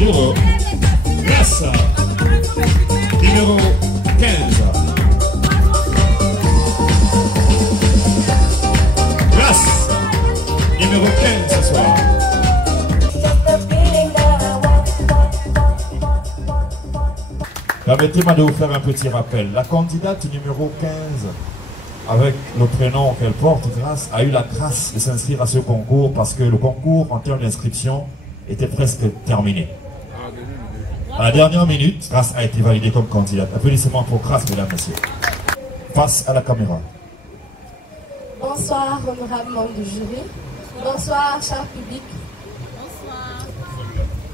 Numéro Grâce. Numéro 15. Grâce. Numéro 15 ce soir. Permettez-moi de vous faire un petit rappel. La candidate numéro 15, avec le prénom qu'elle porte, Grâce, a eu la grâce de s'inscrire à ce concours parce que le concours, en termes d'inscription, était presque terminé. À la dernière minute, Grâce a été validée comme candidate. Applaudissements pour Grâce, mesdames et messieurs. Face à la caméra. Bonsoir, honorable membre du jury. Bonsoir, cher public.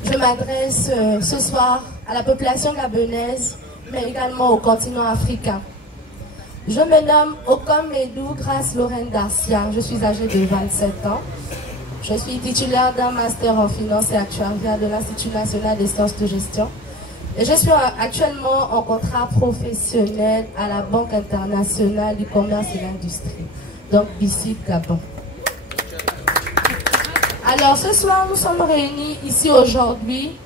Je m'adresse ce soir à la population gabonaise, mais également au continent africain. Je me nomme Okomedou Grâce Lorraine Garcia. Je suis âgée de 27 ans. Je suis titulaire d'un master en finance et actuariat de l'Institut national des sciences de gestion. Et je suis actuellement en contrat professionnel à la Banque internationale du commerce et l'industrie, donc BICIC Gabon. Alors ce soir, nous sommes réunis ici aujourd'hui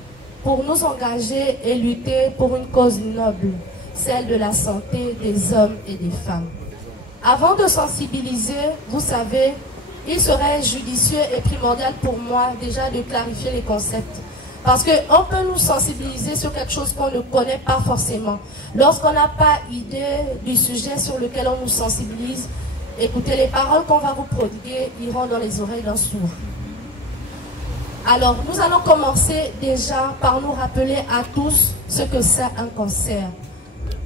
pour nous engager et lutter pour une cause noble, celle de la santé des hommes et des femmes. Avant de sensibiliser, vous savez, il serait judicieux et primordial pour moi déjà de clarifier les concepts. Parce qu'on peut nous sensibiliser sur quelque chose qu'on ne connaît pas forcément. Lorsqu'on n'a pas idée du sujet sur lequel on nous sensibilise, écoutez, les paroles qu'on va vous prodiguer iront dans les oreilles d'un sourd. Alors, nous allons commencer déjà par nous rappeler à tous ce que c'est un cancer.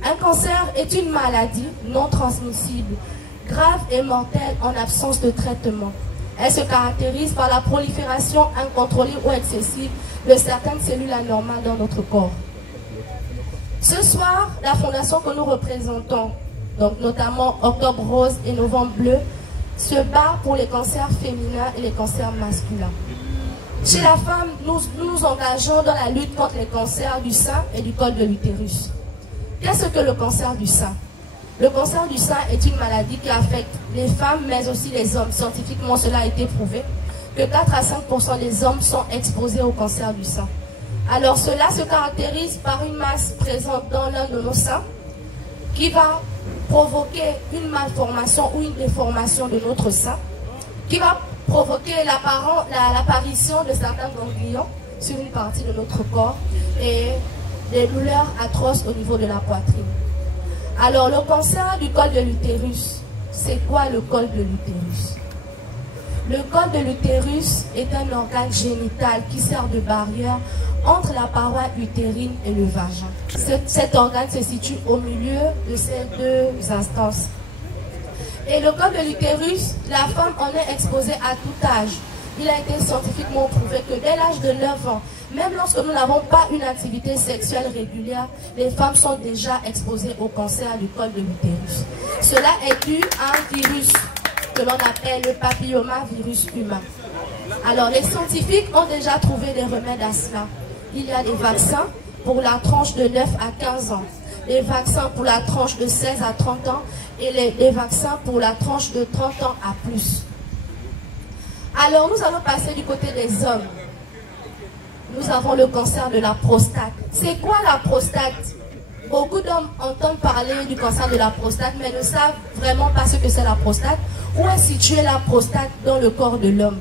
Un cancer est une maladie non transmissible, grave et mortelle en absence de traitement. Elle se caractérise par la prolifération incontrôlée ou excessive de certaines cellules anormales dans notre corps. Ce soir, la fondation que nous représentons, donc notamment Octobre Rose et Novembre Bleu, se bat pour les cancers féminins et les cancers masculins. Chez la femme, nous nous engageons dans la lutte contre les cancers du sein et du col de l'utérus. Qu'est-ce que le cancer du sein? Le cancer du sein est une maladie qui affecte les femmes, mais aussi les hommes. Scientifiquement, cela a été prouvé que 4 à 5% des hommes sont exposés au cancer du sein. Alors, cela se caractérise par une masse présente dans l'un de nos seins qui va provoquer une malformation ou une déformation de notre sein, qui va provoquer l'apparition de certains ganglions sur une partie de notre corps et des douleurs atroces au niveau de la poitrine. Alors, le cancer du col de l'utérus, c'est quoi le col de l'utérus? Le col de l'utérus est un organe génital qui sert de barrière entre la paroi utérine et le vagin. Cet organe se situe au milieu de ces deux instances. Et le col de l'utérus, la femme en est exposée à tout âge. Il a été scientifiquement prouvé que dès l'âge de 9 ans, même lorsque nous n'avons pas une activité sexuelle régulière, les femmes sont déjà exposées au cancer du col de l'utérus. Cela est dû à un virus que l'on appelle le papillomavirus humain. Alors les scientifiques ont déjà trouvé des remèdes à cela. Il y a des vaccins pour la tranche de 9 à 15 ans, des vaccins pour la tranche de 16 à 30 ans et des vaccins pour la tranche de 30 ans à plus. Alors nous allons passer du côté des hommes. Nous avons le cancer de la prostate. C'est quoi la prostate? Beaucoup d'hommes entendent parler du cancer de la prostate, mais ne savent vraiment pas ce que c'est la prostate. Où est située la prostate dans le corps de l'homme?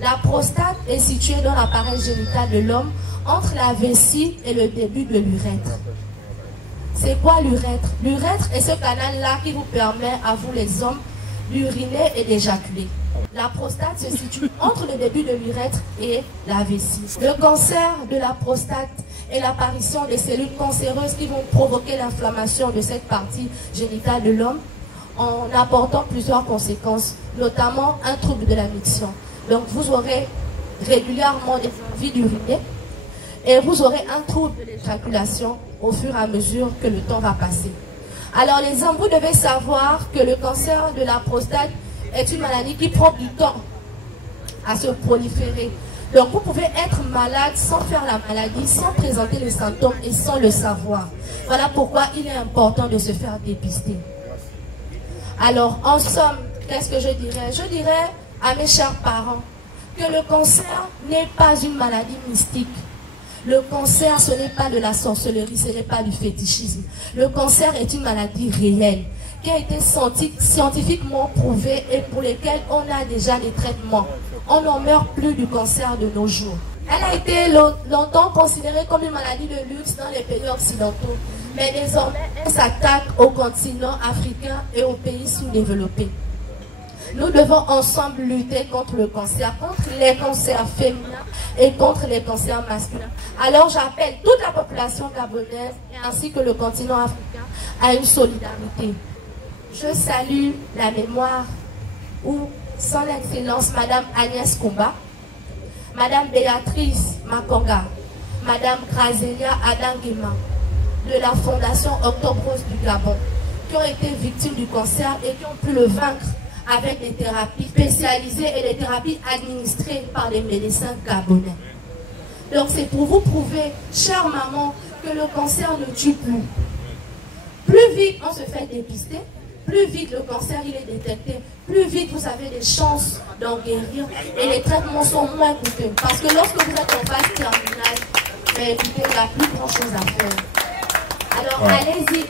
La prostate est située dans l'appareil génital de l'homme, entre la vessie et le début de l'urètre. C'est quoi l'urètre? L'urètre est ce canal-là qui vous permet, à vous les hommes, d'uriner et d'éjaculer. La prostate se situe entre le début de l'urètre et la vessie. Le cancer de la prostate est l'apparition des cellules cancéreuses qui vont provoquer l'inflammation de cette partie génitale de l'homme en apportant plusieurs conséquences, notamment un trouble de la miction. Donc vous aurez régulièrement des envies d'uriner et vous aurez un trouble de l'éjaculation au fur et à mesure que le temps va passer. Alors les hommes, vous devez savoir que le cancer de la prostate est une maladie qui prend du temps à se proliférer. Donc vous pouvez être malade sans faire la maladie, sans présenter les symptômes et sans le savoir. Voilà pourquoi il est important de se faire dépister. Alors en somme, qu'est-ce que je dirais? Je dirais à mes chers parents que le cancer n'est pas une maladie mystique. Le cancer, ce n'est pas de la sorcellerie, ce n'est pas du fétichisme. Le cancer est une maladie réelle qui a été scientifiquement prouvée et pour lesquelles on a déjà des traitements. On n'en meurt plus du cancer de nos jours. Elle a été longtemps considérée comme une maladie de luxe dans les pays occidentaux. Mais désormais, elle s'attaque au continent africain et aux pays sous-développés. Nous devons ensemble lutter contre le cancer, contre les cancers féminins et contre les cancers masculins. Alors j'appelle toute la population gabonaise ainsi que le continent africain à une solidarité. Je salue la mémoire ou son Excellence Madame Agnès Koumba, Madame Béatrice Makonga, Madame Grazelia Adanguema, de la Fondation Octobre Rose du Gabon, qui ont été victimes du cancer et qui ont pu le vaincre avec des thérapies spécialisées et des thérapies administrées par les médecins gabonais. Donc c'est pour vous prouver, chère maman, que le cancer ne tue plus. Plus vite on se fait dépister, plus vite le cancer il est détecté, plus vite vous avez des chances d'en guérir et les traitements sont moins coûteux. Parce que lorsque vous êtes en phase terminale, mais écoutez, il n'y a plus grand chose à faire. Alors allez-y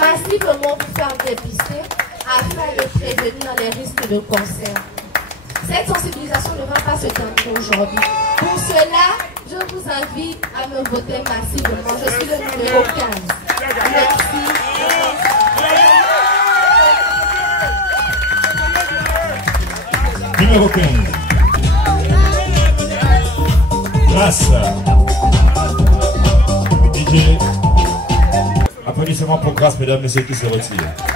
massivement vous faire dépister afin de prévenir les risques de cancer. Cette sensibilisation ne va pas se terminer aujourd'hui. Pour cela, je vous invite à me voter massivement. Je suis le numéro 15. Merci. Numéro 15. Grâce. DJ. Applaudissements pour Grâce, mesdames, messieurs qui se retirent.